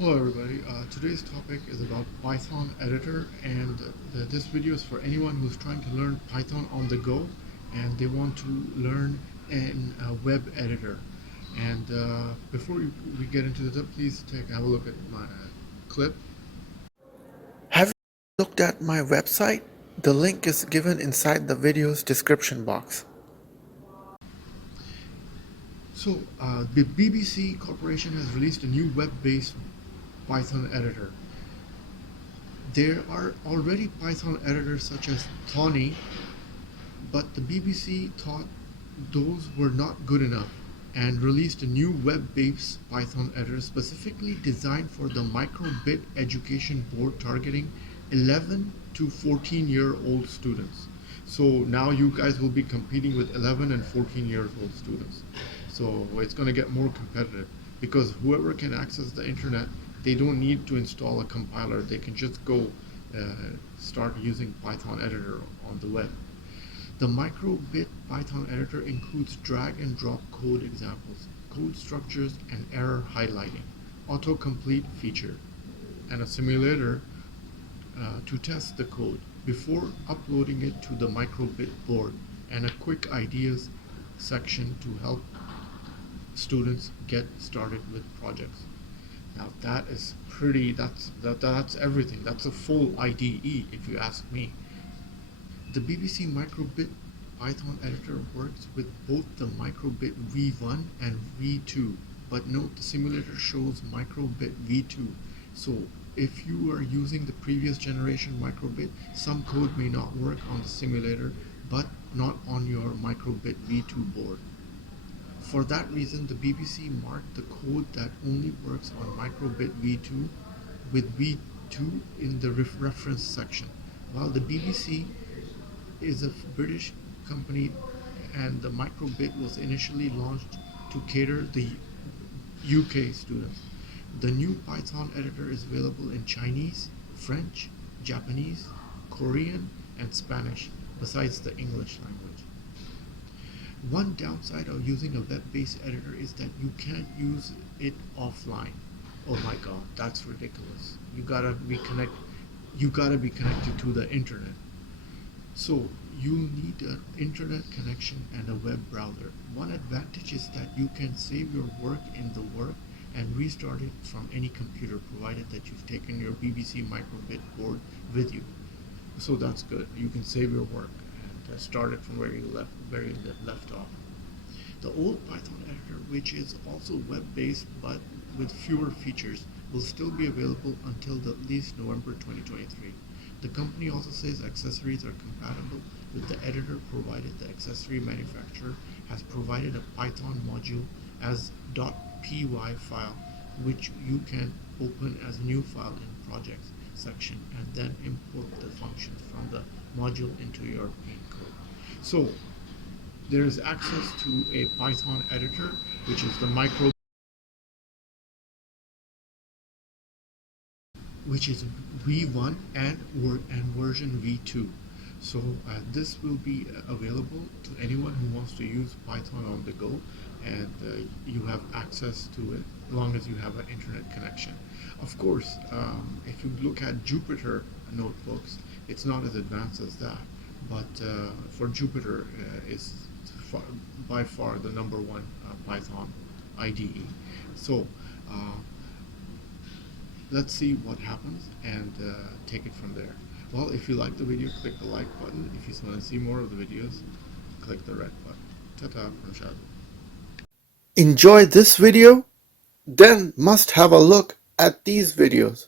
Hello everybody, today's topic is about Python editor and this video is for anyone who's trying to learn Python on the go and they want to learn in a web editor. And before we get into the please have a look at my clip. Have you looked at my website? The link is given inside the video's description box. So, the BBC Corporation has released a new web-based Python editor. There are already Python editors such as Thonny, but the BBC thought those were not good enough and released a new web-based Python editor specifically designed for the Microbit Education Board targeting 11 to 14-year-old students. So now you guys will be competing with 11 and 14-year-old students. So it's going to get more competitive because whoever can access the internet, they don't need to install a compiler. They can just go start using Python editor on the web. The Microbit Python editor includes drag and drop code examples, code structures and error highlighting, autocomplete feature, and a simulator to test the code before uploading it to the Microbit board, and a quick ideas section to help students get started with projects. Now that is that's everything. That's a full IDE if you ask me. The BBC Microbit Python editor works with both the Microbit v1 and v2, but note the simulator shows Microbit v2. So if you are using the previous generation Microbit, some code may not work on the simulator, but not on your Microbit v2 board. For that reason, the BBC marked the code that only works on Microbit v2 with v2 in the reference section. While the BBC is a British company and the Microbit was initially launched to cater the UK students. The new Python editor is available in Chinese, French, Japanese, Korean, and Spanish, besides the English language. One downside of using a web-based editor is that you can't use it offline. Oh my god, that's ridiculous. You gotta be connected to the internet. So you need an internet connection and a web browser. One advantage is that you can save your work in the work and restart it from any computer, provided that you've taken your BBC Microbit board with you. So that's good. You can save your work and start it from where you left off. The old Python editor, which is also web-based but with fewer features, will still be available until at least November 2023. The company also says accessories are compatible with the editor provided the accessory manufacturer has provided a Python module as .py file, which you can open as a new file in projects section and then import the functions from the module into your main code. So there is access to a Python editor, which is the which is v1 and version v2. So this will be available to anyone who wants to use Python on the go, and you have access to it as long as you have an internet connection. Of course, if you look at Jupyter notebooks, it's not as advanced as that, but for Jupyter is by far the #1 Python IDE. So let's see what happens and take it from there. Well, if you like the video, click the like button. If you want to see more of the videos, click the red button. Ta-ta from Shadu. Enjoy this video? Then must have a look at these videos.